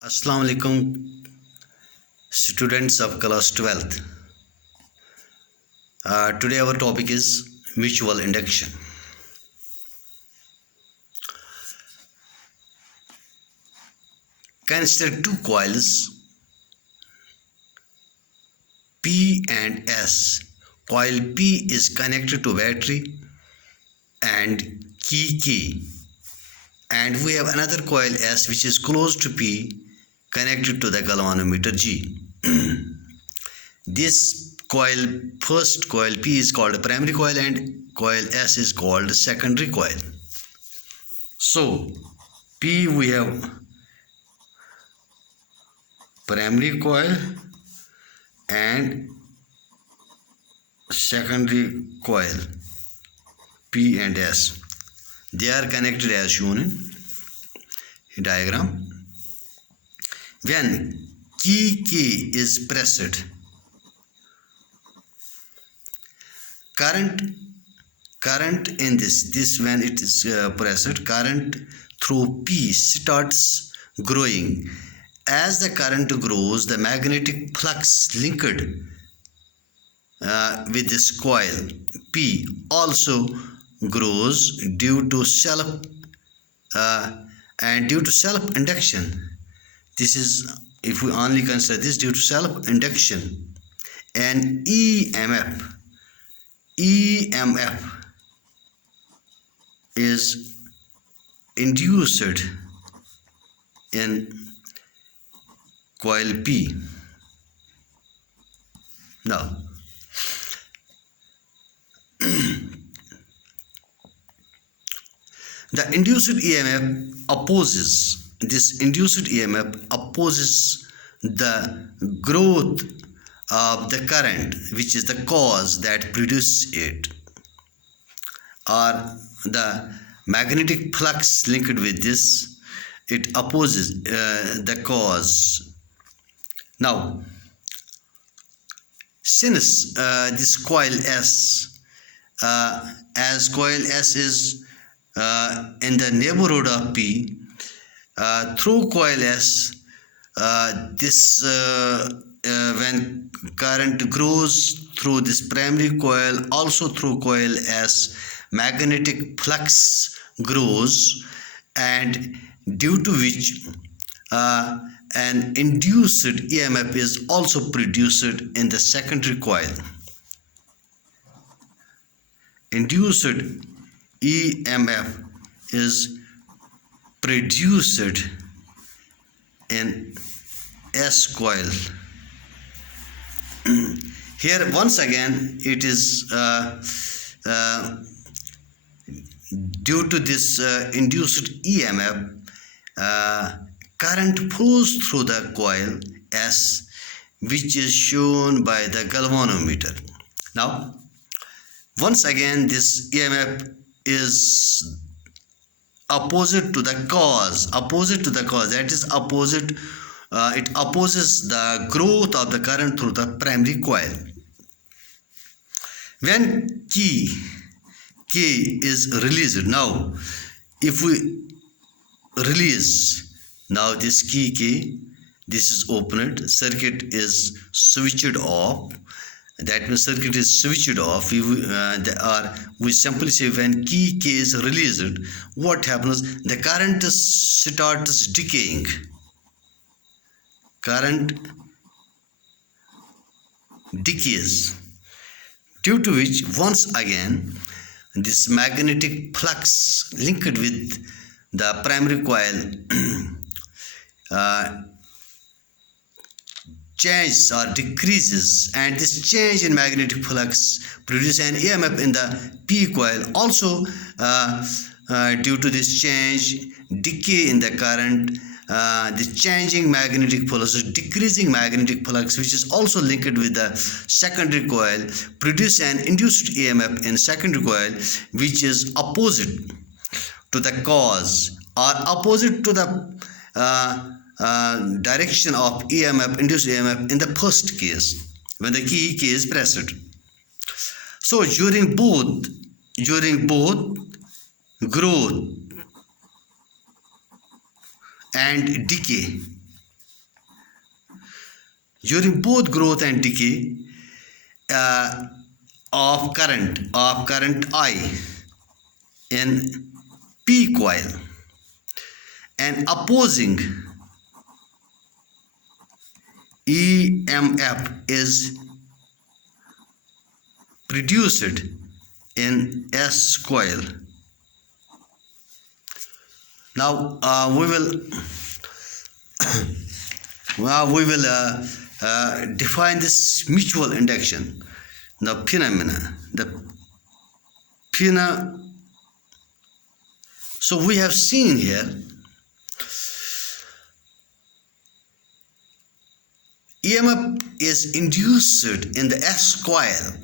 Assalamu alaikum, students of class 12th. Today our topic is mutual induction. Consider two coils P and S. Coil P is connected to battery and key K, and we have another coil S which is close to P connected to the galvanometer G. This coil, first coil P is called a primary coil and coil S is called secondary coil. So P we have primary coil and secondary coil P and S. They are connected as shown in diagram. When key K is pressed, current in this when it is pressed, current through P starts growing. As the current grows, the magnetic flux linked with this coil P also grows due to self induction. This is, if we only consider this, due to self induction. And EMF is induced in coil P. Now the induced EMF opposes the growth of the current, which is the cause that produces it, or the magnetic flux linked with this. It opposes the cause. Now, since this coil S, as coil S is in the neighborhood of P, through coil S, when current grows through this primary coil, also through coil S, magnetic flux grows, and due to which an induced EMF is also produced in the secondary coil. Induced EMF is produced in S coil. Here once again it is due to this induced EMF, current flows through the coil S, which is shown by the galvanometer. Now once again this EMF is opposite to the cause, that is opposite, it opposes the growth of the current through the primary coil. When key K is released, now if we release, now this key K, this is opened, circuit is switched off. That means circuit is switched off. We simply say when key K is released, what happens? The current starts decaying. Current decays, due to which once again this magnetic flux linked with the primary coil changes or decreases, and this change in magnetic flux produces an EMF in the P coil. Also due to this change, decay in the current, the changing magnetic flux, decreasing magnetic flux, which is also linked with the secondary coil, produce an induced EMF in secondary coil, which is opposite to the cause or opposite to the direction of EMF, induced EMF in the first case when the key K is pressed. So during both growth and decay, during both growth and decay uh, of current I in P coil, and opposing EMF is produced in S coil. Now we will define this mutual induction, the phenomena. So we have seen here EMF is induced in the S coil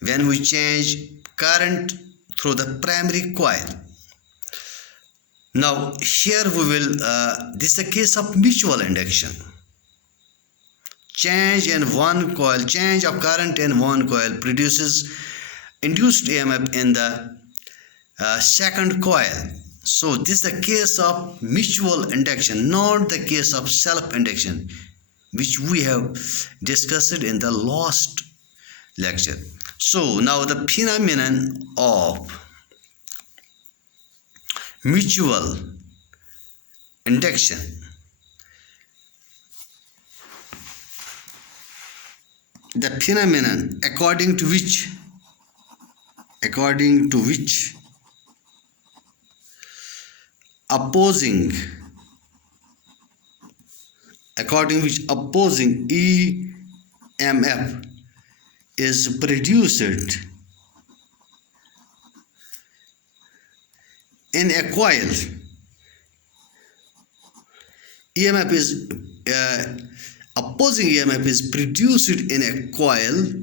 when we change current through the primary coil. Now here we will this is the case of mutual induction. Change of current in one coil produces induced EMF in the second coil. So this is the case of mutual induction, not the case of self induction, which we have discussed in the last lecture. So now the phenomenon of mutual induction. The phenomenon according to which opposing EMF is produced in a coil. Opposing EMF is produced in a coil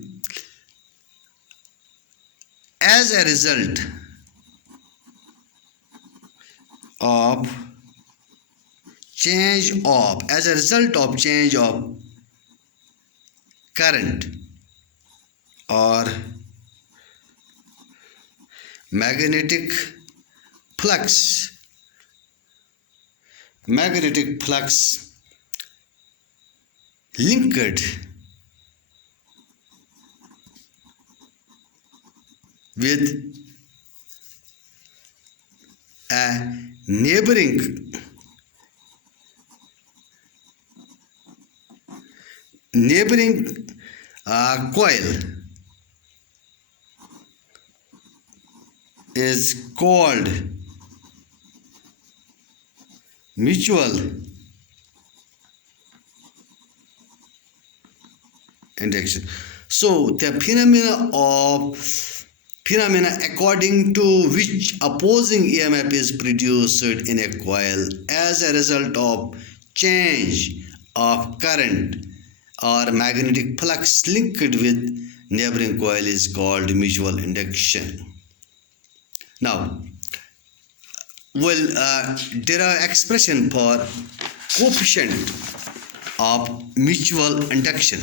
as a result of change of current or magnetic flux linked with a neighboring coil is called mutual induction. So the phenomena according to which opposing EMF is produced in a coil as a result of change of current or magnetic flux linked with neighboring coil is called mutual induction. Now we'll derive expression for coefficient of mutual induction.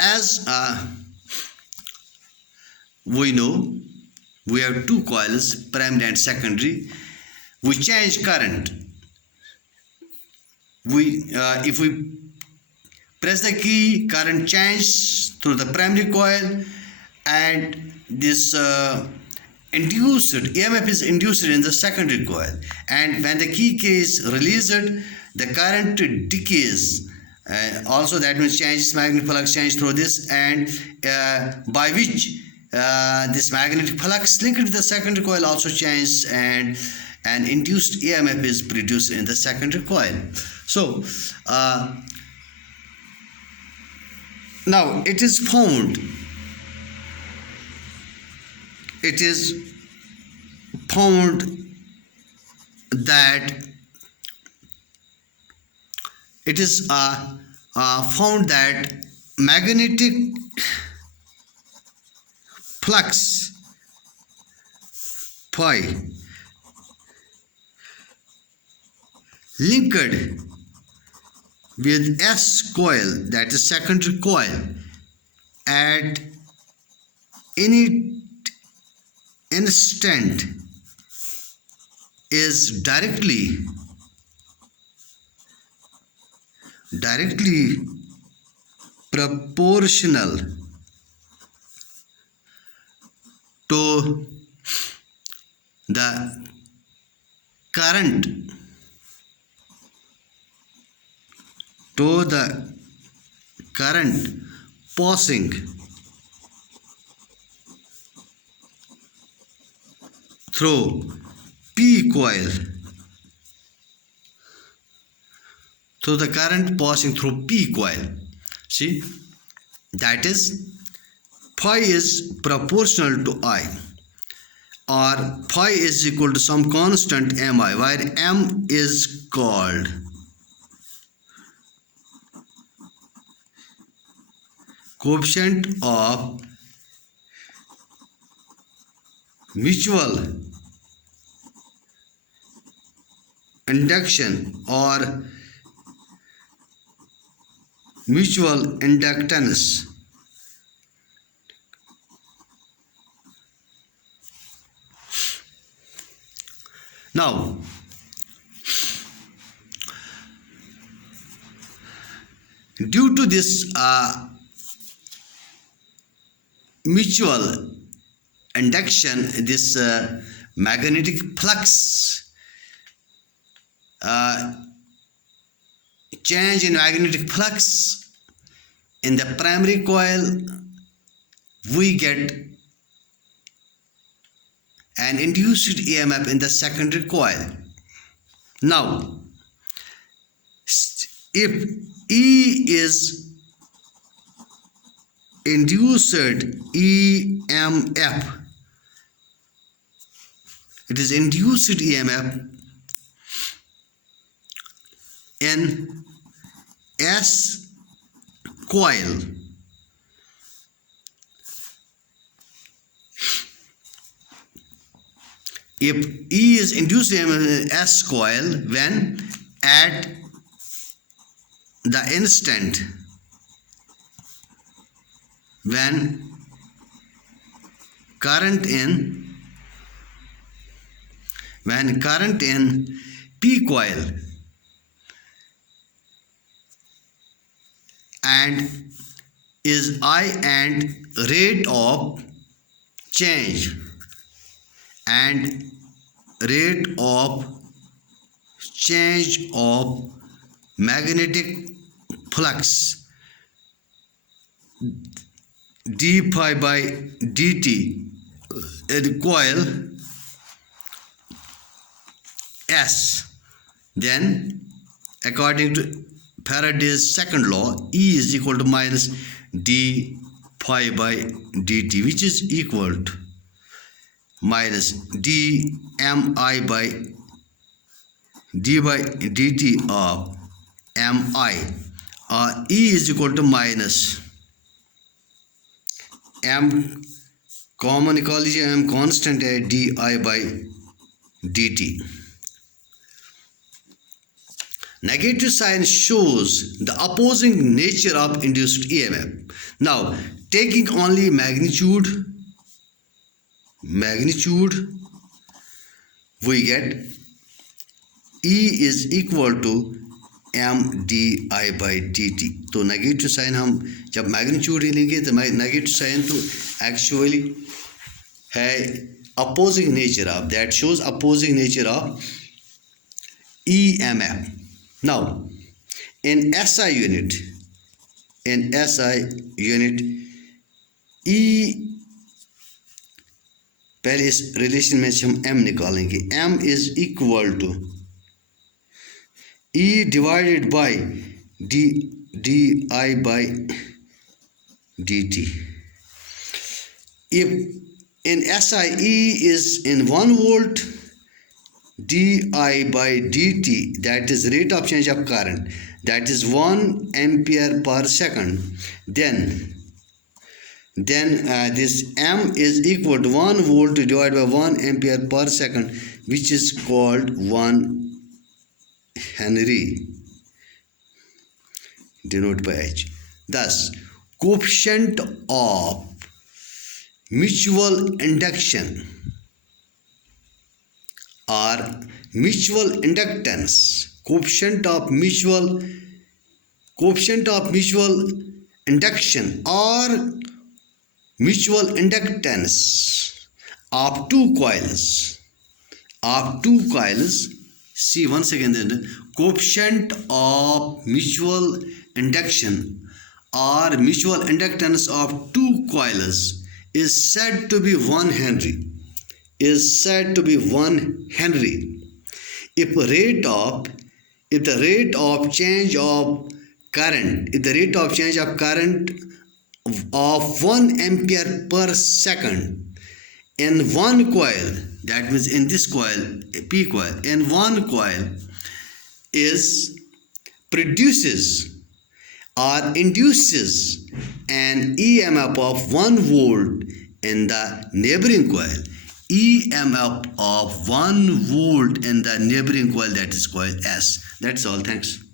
As we know, we have two coils, primary and secondary. We change current. If we press the key, current changes through the primary coil, and this induced EMF is induced in the secondary coil. And when the key is released, the current decays. Also, that means changes magnetic flux change through this, and by which this magnetic flux linked to the secondary coil also changes, and an induced EMF is produced in the secondary coil. So now it is found that magnetic flux phi linked with S coil, that is secondary coil, at any instant is directly directly proportional to the current the current passing through P coil, through the current passing through P coil. See, that is phi is proportional to I, or phi is equal to some constant mi, where m is called coefficient of mutual induction or mutual inductance. Now, due to this mutual induction, this magnetic flux, change in magnetic flux in the primary coil, we get an induced EMF in the secondary coil. Now, if E is induced EMF, it is induced EMF in S coil. If E is induced EMF in S coil, when at the instant when current in P coil and is I and rate of change of magnetic flux d phi by dt in the coil S, then according to Faraday's second law, E is equal to minus d phi by dt, which is equal to minus d mi by d by dt of mi. E is equal to minus m common ecology m constant है di by dt. Negative sign shows the opposing nature of induced EMF. Now, taking only magnitude, we get E is equal to m di by dt. तो negative sign हम जब magnitude ही लेंगे तो negative sign तो actually है opposing nature of, that shows opposing nature of EMF. Now, in SI unit, E पहले इस relation में से हम m निकालेंगे. m is equal to E divided by di by dt. If in SI E is in 1 volt, di by dt, that is rate of change of current, that is 1 ampere per second, then this m is equal to 1 volt divided by 1 ampere per second, which is called 1 Henry, denoted by H. Thus, coefficient of mutual induction or mutual inductance, coefficient of mutual coefficient of mutual induction or mutual inductance of two coils. See once again, the coefficient of mutual induction or mutual inductance of two coils is said to be 1 Henry. If the rate of change of current of 1 ampere per second in one coil, that means in this coil, P coil, in one coil is produces or induces an EMF of 1 volt in the neighboring coil. EMF of 1 volt in the neighboring coil, that is coil S. That's all. Thanks.